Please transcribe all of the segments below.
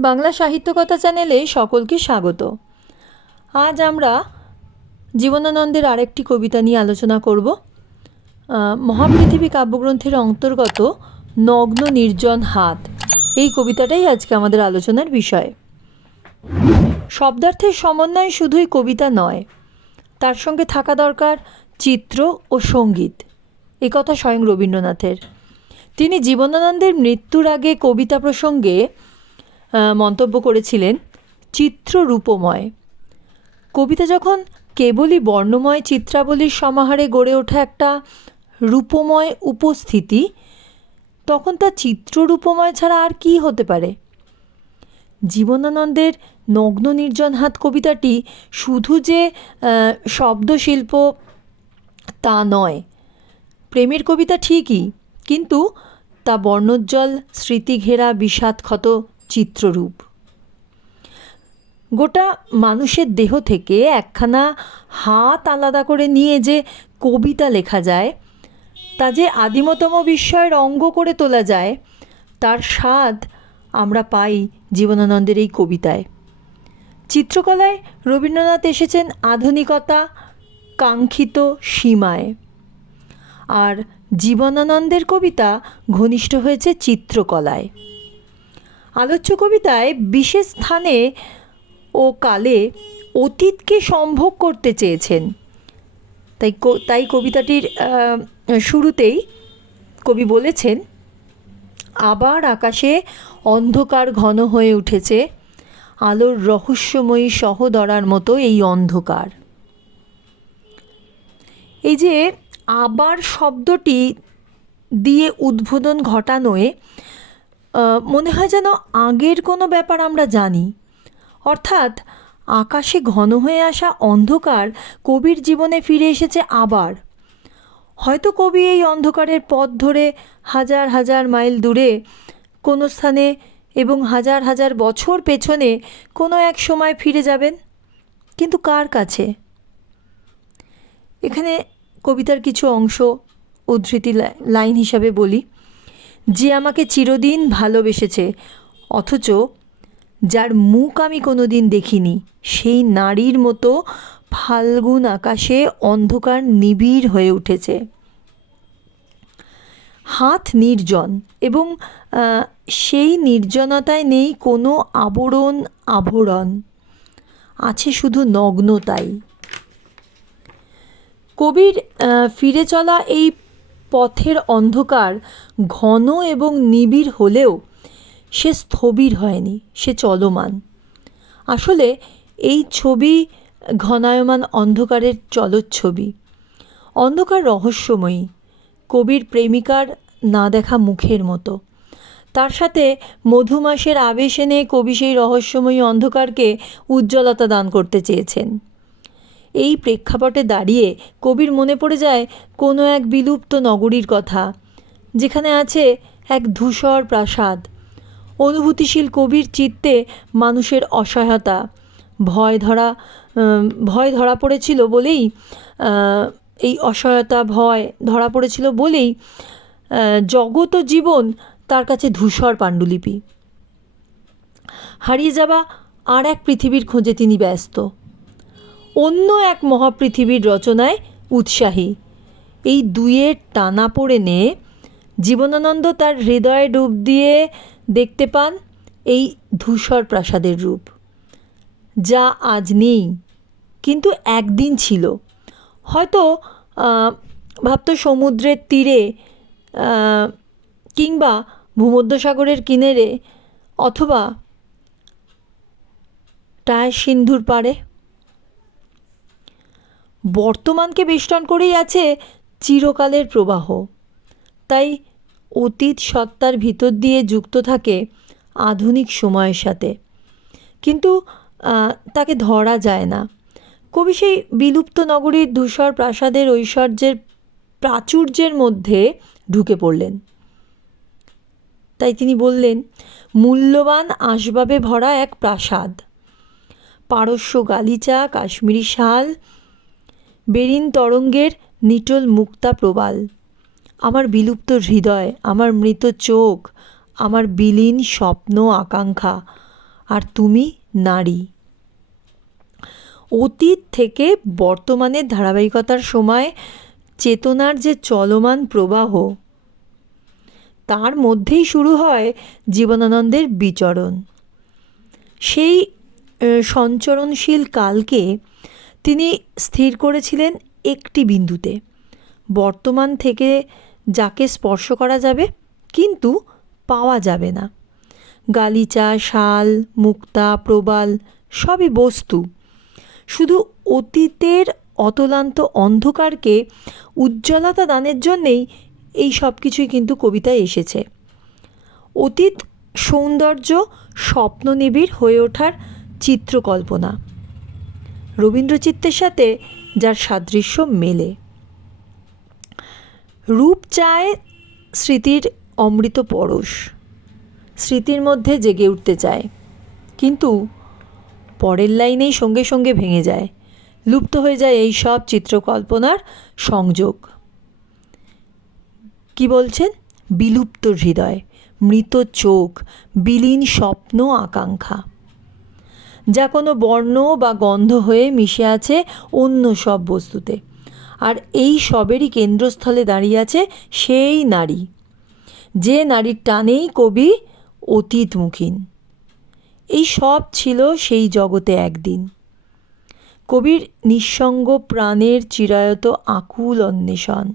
বাংলা সাহিত্যকথা চ্যানেলে সকলকে স্বাগত। আজ আমরা জীবনানন্দের আরেকটি কবিতা নিয়ে আলোচনা করব। মহাপৃথিবী কাব্যগ্রন্থের অন্তর্গত নগ্ন নির্জন হাত। এই কবিতাটাই আজকে আমাদের আলোচনার বিষয়। শব্দার্থের সমন্বয় শুধুই কবিতা নয়, তার সঙ্গে থাকা দরকার চিত্র ও সংগীত। কথা স্বয়ং রবীন্দ্রনাথের। তিনি জীবনানন্দের মৃত্যুর আগে কবিতা প্রসঙ্গে মন্তব্য করেছিলেন চিত্র রূপময় কবিতা যখন কেবলই বর্ণময় চিত্রাবলীর সমাহারে গড়ে ওঠা একটা রূপময় উপস্থিতি, তখন তা চিত্ররূপময় ছাড়া আর কি হতে পারে? জীবনানন্দের নগ্ন নির্জন হাত কবিতাটি শুধু যে শব্দশিল্প তা নয়, প্রেমের কবিতা ঠিকই, কিন্তু তা বর্ণোজ্জ্বল, স্মৃতিঘেরা, বিষাদক্ষত চিত্ররূপ। গোটা মানুষের দেহ থেকে একখানা হাত আলাদা করে নিয়ে যে কবিতা লেখা যায়, তা যে আদিমতম বিস্ময়ের অঙ্গ করে তোলা যায়, তার স্বাদ আমরা পাই জীবনানন্দের এই কবিতায়। চিত্রকলায় রবীন্দ্রনাথ এসেছেন আধুনিকতা কাঙ্ক্ষিত সীমায়, আর জীবনানন্দের কবিতা ঘনিষ্ঠ হয়েছে চিত্রকলায়। আলোচ্য কবিতায় বিশেষ স্থানে ও কালে অতীতকে সম্ভোগ করতে চেয়েছেন। তাই তাই কবিতাটির শুরুতেই কবি বলেছেন, আবার আকাশে অন্ধকার ঘন হয়ে উঠেছে, আলোর রহস্যময়ী সহদরার মতো এই অন্ধকার। এই যে, আবার শব্দটি দিয়ে উদ্বোধন ঘটানোয় মনে হয় যেন আগের কোনো ব্যাপার আমরা জানি। অর্থাৎ আকাশে ঘন হয়ে আসা অন্ধকার কবির জীবনে ফিরে এসেছে আবার। হয়তো কবি এই অন্ধকারের পথ ধরে হাজার হাজার মাইল দূরে, কোনো স্থানে এবং হাজার হাজার বছর পেছনে কোনো এক সময় ফিরে যাবেন। কিন্তু কার কাছে? এখানে কবিতার কিছু অংশ উদ্ধৃতি লাইন হিসাবে বলি। যে আমাকে চিরদিন ভালোবেসেছে, অথচ যার মুখ আমি কোনো দিন দেখিনি, সেই নারীর মতো ফাল্গুন আকাশে অন্ধকার নিবিড় হয়ে উঠেছে। হাত নির্জন এবং সেই নির্জনতায় নেই কোনো আবরণ, আভরণ। আছে শুধু নগ্নতাই। কবির ফিরে চলা এই পথের অন্ধকার ঘন এবং নিবিড় হলেও সে স্থবির হয়নি, সে চলমান। আসলে এই ছবি ঘনায়মান অন্ধকারের চলচ্ছবি। অন্ধকার রহস্যময়ী, কবির প্রেমিকার না দেখা মুখের মতো। তার সাথে মধুমাসের আবেশ এনে কবি সেই রহস্যময়ী অন্ধকারকে উজ্জ্বলতা দান করতে চেয়েছেন। এই প্রেক্ষাপটে দাঁড়িয়ে কবির মনে পড়ে যায় কোনো এক বিলুপ্ত নগরীর কথা, যেখানে আছে এক ধূসর প্রাসাদ। অনুভূতিশীল কবির চিত্তে মানুষের অসহায়তা, ভয় ধরা ভয় ধরা পড়েছিল বলেই এই অসহায়তা, ভয় ধরা পড়েছিল বলেই জগৎ ও জীবন তার কাছে ধূসর পাণ্ডুলিপি। হারিয়ে যাওয়া আর এক পৃথিবীর খোঁজে তিনি ব্যস্ত। অন্য এক মহাপৃথিবীর রচনায় উৎসাহী। এই দুয়ের টানা পড়ে নে জীবনানন্দ তার হৃদয়ে ডুব দিয়ে দেখতে পান এই ধূসর প্রাসাদের রূপ। যা আজ নেই, কিন্তু একদিন ছিল। হয়তো ভাবতো সমুদ্রের তীরে কিংবা ভূমধ্যসাগরের কিনারে, অথবা টায় সিন্ধুর পাড়ে। বর্তমানকে বেষ্টন করেই আছে চিরকালের প্রবাহ। তাই অতীত সত্তার ভিতর দিয়ে যুক্ত থাকে আধুনিক সময়ের সাথে। কিন্তু তাকে ধরা যায় না। কবি সেই বিলুপ্ত নগরীর ধূসর প্রাসাদের ঐশ্বর্যের প্রাচুর্যের মধ্যে ঢুকে পড়লেন। তাই তিনি বললেন, মূল্যবান আসবাবে ভরা এক প্রাসাদ। পারস্য গালিচা, কাশ্মীরি শাল বেরিন তরঙ্গের নিটোল মুক্তা প্রবাল। আমার বিলুপ্ত হৃদয়, আমার মৃত চোখ, আমার বিলীন স্বপ্ন আকাঙ্ক্ষা আর তুমি নারী। অতীত থেকে বর্তমানের ধারাবাহিকতার সময় চেতনার যে চলমান প্রবাহ, তার মধ্যেই শুরু হয় জীবনানন্দের বিচরণ। সেই সঞ্চরণশীল কালকে তিনি স্থির করেছিলেন একটি বিন্দুতে। বর্তমান থেকে যাকে স্পর্শ করা যাবে, কিন্তু পাওয়া যাবে না। গালিচা, শাল, মুক্তা, প্রবাল সবই বস্তু। শুধু অতীতের অতলান্ত অন্ধকারকে উজ্জ্বলতা দানের জন্যেই এই সব কিছুই কিন্তু কবিতায় এসেছে। অতীত সৌন্দর্য স্বপ্ননিবিড় হয়ে ওঠার চিত্রকল্পনা। রবীন্দ্রচিত্তের সাথে যার সাদৃশ্য মেলে। রূপ চায় স্মৃতির অমৃত পরশ। স্মৃতির মধ্যে জেগে উঠতে চায়। কিন্তু পরের লাইনেই সঙ্গে সঙ্গে ভেঙে যায়। লুপ্ত হয়ে যায় এই সব চিত্রকল্পনার সংযোগ। কি বলছেন? বিলুপ্ত হৃদয়, মৃত চোখ, বিলীন স্বপ্ন আকাঙ্ক্ষা। যা কোনো বর্ণ বা গন্ধ হয়ে মিশে আছে অন্য সব বস্তুতে। আর এই সবেরই কেন্দ্রস্থলে দাঁড়িয়ে আছে সেই নারী। যে নারীর টানেই কবি অতীতমুখীন। এই সব ছিল সেই জগতে একদিন। কবির নিঃসঙ্গ প্রাণের চিরায়ত আকুল অন্বেষণ।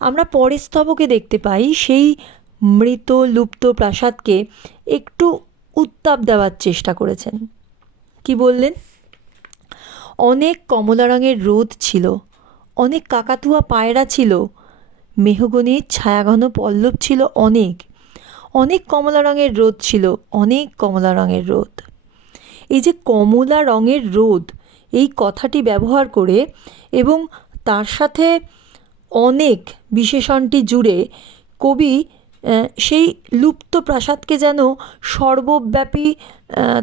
আমরা পরের স্তবকে দেখতে পাই সেই মৃত লুপ্ত প্রাসাদকে একটু উত্তাপ দেওয়ার চেষ্টা করেছেন। কি বললেন? অনেক কমলা রঙের রোদ ছিল, অনেক কাকাতুয়া পায়রা ছিল মেহগনির ছায়াঘন, পল্লব ছিল অনেক অনেক কমলা রঙের রোদ ছিল, অনেক কমলা রঙের রোদ। এই যে কমলা রঙের রোদ, এই কথাটি ব্যবহার করে এবং তার সাথে অনেক বিশেষণটি জুড়ে কবি সেই লুপ্ত প্রাসাদকে যেন সর্বব্যাপী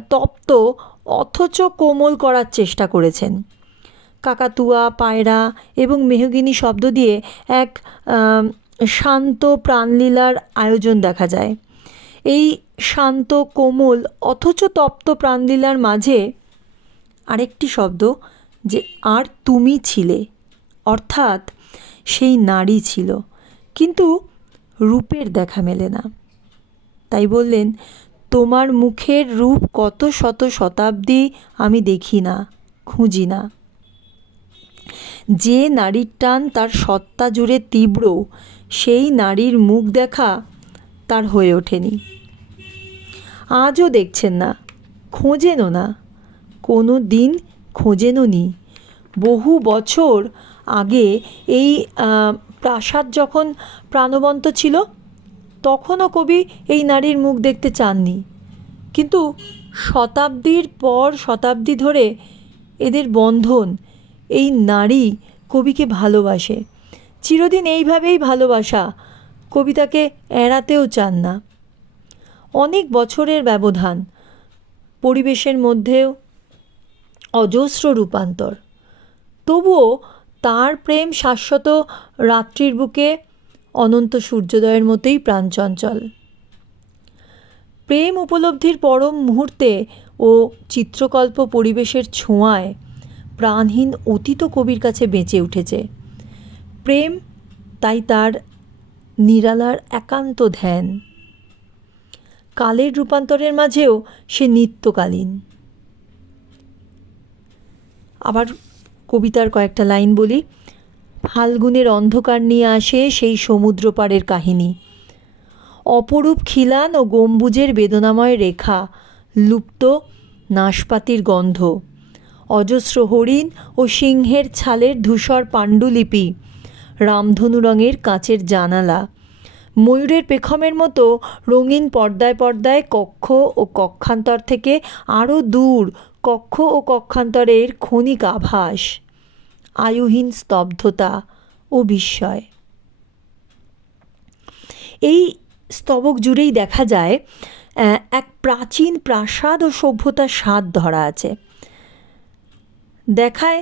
তপ্ত অথচ কোমল করার চেষ্টা করেছেন। কাকাতুয়া, পায়রা এবং মেহগিনি শব্দ দিয়ে এক শান্ত প্রাণলীলার আয়োজন দেখা যায়। এই শান্ত, কোমল, অথচ তপ্ত প্রাণলীলার মাঝে আরেকটি শব্দ যে, আর তুমি ছিলে। অর্থাৎ সেই নারী ছিল। কিন্তু রূপের দেখা মেলে না। তাই বললেন, তোমার মুখের রূপ কত শত শতাব্দী আমি দেখি না, খুঁজি না। যে নারীর টান তার সত্তা জুড়ে তীব্র, সেই নারীর মুখ দেখা তার হয়ে ওঠেনি। আজও দেখছেন না, খোঁজেনও না কোনো দিন খোঁজেনও নি। বহু বছর আগে এই প্রাসাদ যখন প্রাণবন্ত ছিল, তখনও কবি এই নারীর মুখ দেখতে চাননি। কিন্তু শতাব্দীর পর শতাব্দী ধরে এদের বন্ধন, এই নারী কবিকে ভালোবাসে। চিরদিন এইভাবেই ভালোবাসা কবিতাকে এড়াতেও চান না। অনেক বছরের ব্যবধান, পরিবেশের মধ্যেও অজস্র রূপান্তর। তবুও তার প্রেম শাশ্বত রাত্রির বুকে অনন্ত সূর্যোদয়ের মতোই প্রাণচঞ্চল। প্রেম উপলব্ধির পরম মুহূর্তে ও চিত্রকল্প পরিবেশের ছোঁয়ায় প্রাণহীন অতীত কবির কাছে বেঁচে উঠেছে। প্রেম তাই তার নিরালার একান্ত ধ্যান। কালের রূপান্তরের মাঝেও সে নিত্যকালীন। আবার কবিতার কয়েকটা লাইন বলি। ফাল্গুনের অন্ধকার নিয়ে আসে সেই সমুদ্র পাড়ের কাহিনী। অপরূপ খিলান ও গম্বুজের বেদনাময় রেখা, লুপ্ত নাশপাতির গন্ধ, অজস্র হরিণ ও সিংহের ছালের ধূসর পাণ্ডুলিপি, রামধনু রঙের কাঁচের জানালা, ময়ূরের পেখমের মতো রঙিন পর্দায় পর্দায় কক্ষ ও কক্ষান্তর থেকে আরও দূর কক্ষ ও কক্ষান্তরের ক্ষণিক আভাস, আয়ুহীন স্তব্ধতা ও বিস্ময়। এই স্তবক জুড়েই দেখা যায় এক প্রাচীন প্রাসাদ ও সভ্যতার স্বাদ ধরা আছে। দেখায়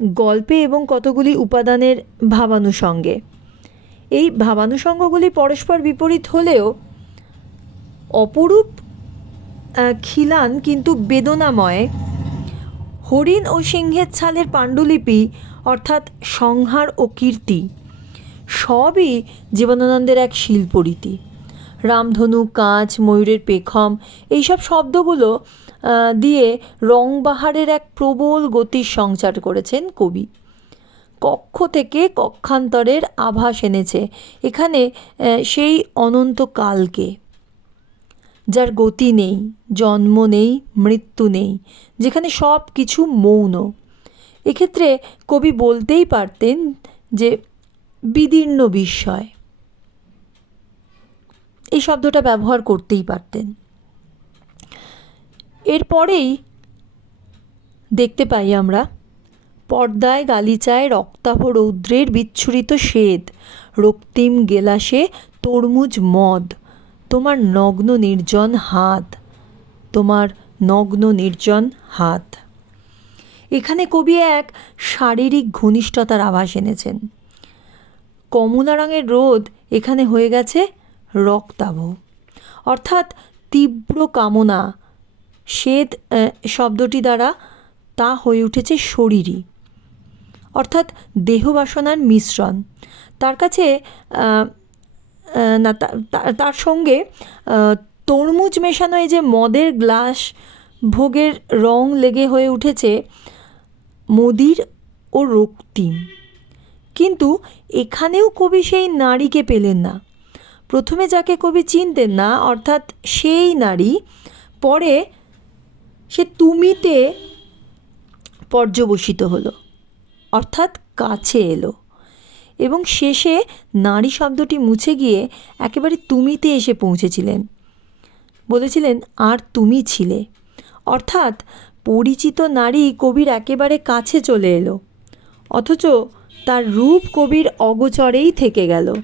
গল্পে এবং কতগুলি উপাদানের ভাবানুষঙ্গে এই ভাবানুষঙ্গগুলি পরস্পর বিপরীত হলেও অপরূপ খিলান কিন্তু বেদনাময়। হরিণ ও সিংহের ছালের পাণ্ডুলিপি, অর্থাৎ সংহার ও কীর্তি, সবই জীবনানন্দের এক শিল্পরীতি। রামধনু, কাঁচ, ময়ূরের পেখম, এইসব শব্দগুলো দিয়ে রংবাহারের এক প্রবল গতির সঞ্চার করেছেন কবি। কক্ষ থেকে কক্ষান্তরের আভাস এনেছে। এখানে সেই অনন্তকালকে যার গতি নেই, জন্ম নেই, মৃত্যু নেই, যেখানে সব কিছু মৌন। এক্ষেত্রে কবি বলতেই পারতেন যে বিদীর্ণ বিস্ময়। এই শব্দটা ব্যবহার করতেই পারতেন। এরপরেই দেখতে পাই আমরা, পর্দায় গালিচায় রক্তাভ রৌদ্রের বিচ্ছুরিত শ্বেদ রক্তিম গেলাসে তরমুজ মদ তোমার নগ্ন নির্জন হাত তোমার নগ্ন নির্জন হাত। এখানে কবি এক শারীরিক ঘনিষ্ঠতার আভাস এনেছেন। কমলা রঙের রোদ এখানে হয়ে গেছে রক্তাভ। অর্থাৎ তীব্র কামনা আহ, শব্দটি দ্বারা তা হয়ে উঠেছে শরীরী অর্থাৎ দেহবাসনার মিশ্রণ। তার কাছে না তার সঙ্গে তরমুজ মেশানো এই যে মদের গ্লাস ভোগের রং লেগে হয়ে উঠেছে মদির ও রক্তিম। কিন্তু এখানেও কবি সেই নারীকে পেলেন না। প্রথমে যাকে কবি চিনতেন না, অর্থাৎ সেই নারী, পরে সে তুমিতে পর্যবসিত হলো, অর্থাৎ কাছে এলো। এবং শেষে নারী শব্দটি মুছে গিয়ে একেবারে তুমিতে এসে পৌঁছেছিলেন। বলেছিলেন, আর তুমি ছিলে। অর্থাৎ পরিচিত নারী কবির একেবারে কাছে চলে এলো, অথচ তার রূপ কবির অগোচরেই থেকে গেল।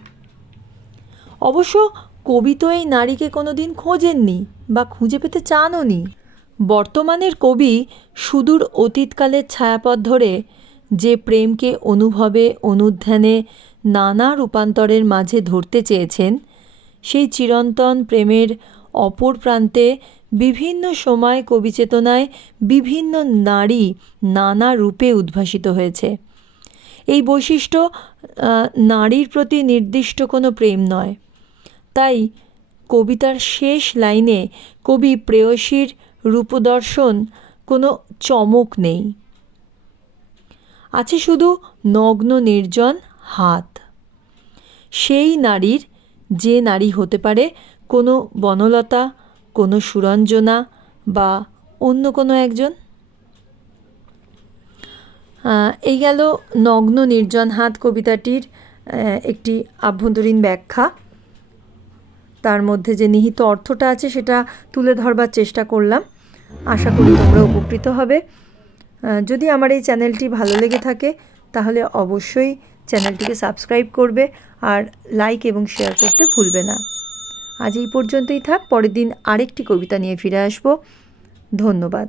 অবশ্য কবি তো এই নারীকে কোনো দিন খোঁজেননি বা খুঁজে পেতে চানও নি বর্তমানের কবি সুদূর অতীতকালের ছায়াপথ ধরে যে প্রেমকে অনুভবে, অনুধ্যানে নানা রূপান্তরের মাঝে ধরতে চেয়েছেন, সেই চিরন্তন প্রেমের অপর প্রান্তে বিভিন্ন সময় কবিচেতনায় বিভিন্ন নারী নানা রূপে উদ্ভাসিত হয়েছে। এই বৈশিষ্ট্য নারীর প্রতি নির্দিষ্ট কোনো প্রেম নয়। তাই কবিতার শেষ লাইনে কবি প্রেয়সীর রূপদর্শন কোনো চমক নেই। আছে শুধু নগ্ন নির্জন হাত। সেই নারীর যে নারী হতে পারে কোনো বনলতা, কোনো সুরঞ্জনা বা অন্য কোনো একজন। এই গেল নগ্ন নির্জন হাত কবিতাটির একটি আভ্যন্তরীণ ব্যাখ্যা। তার মধ্যে যে নিহিত অর্থটা আছে সেটা তুলে ধরবার চেষ্টা করলাম। আশা করি তোমরা উপকৃত হবে। যদি আমার এই চ্যানেলটি ভালো লেগে থাকে, তাহলে অবশ্যই চ্যানেলটিকে সাবস্ক্রাইব করবে আর লাইক এবং শেয়ার করতে ভুলবে না। আজ এই পর্যন্তই থাক, পরের দিন আরেকটি কবিতা নিয়ে ফিরে আসব। ধন্যবাদ।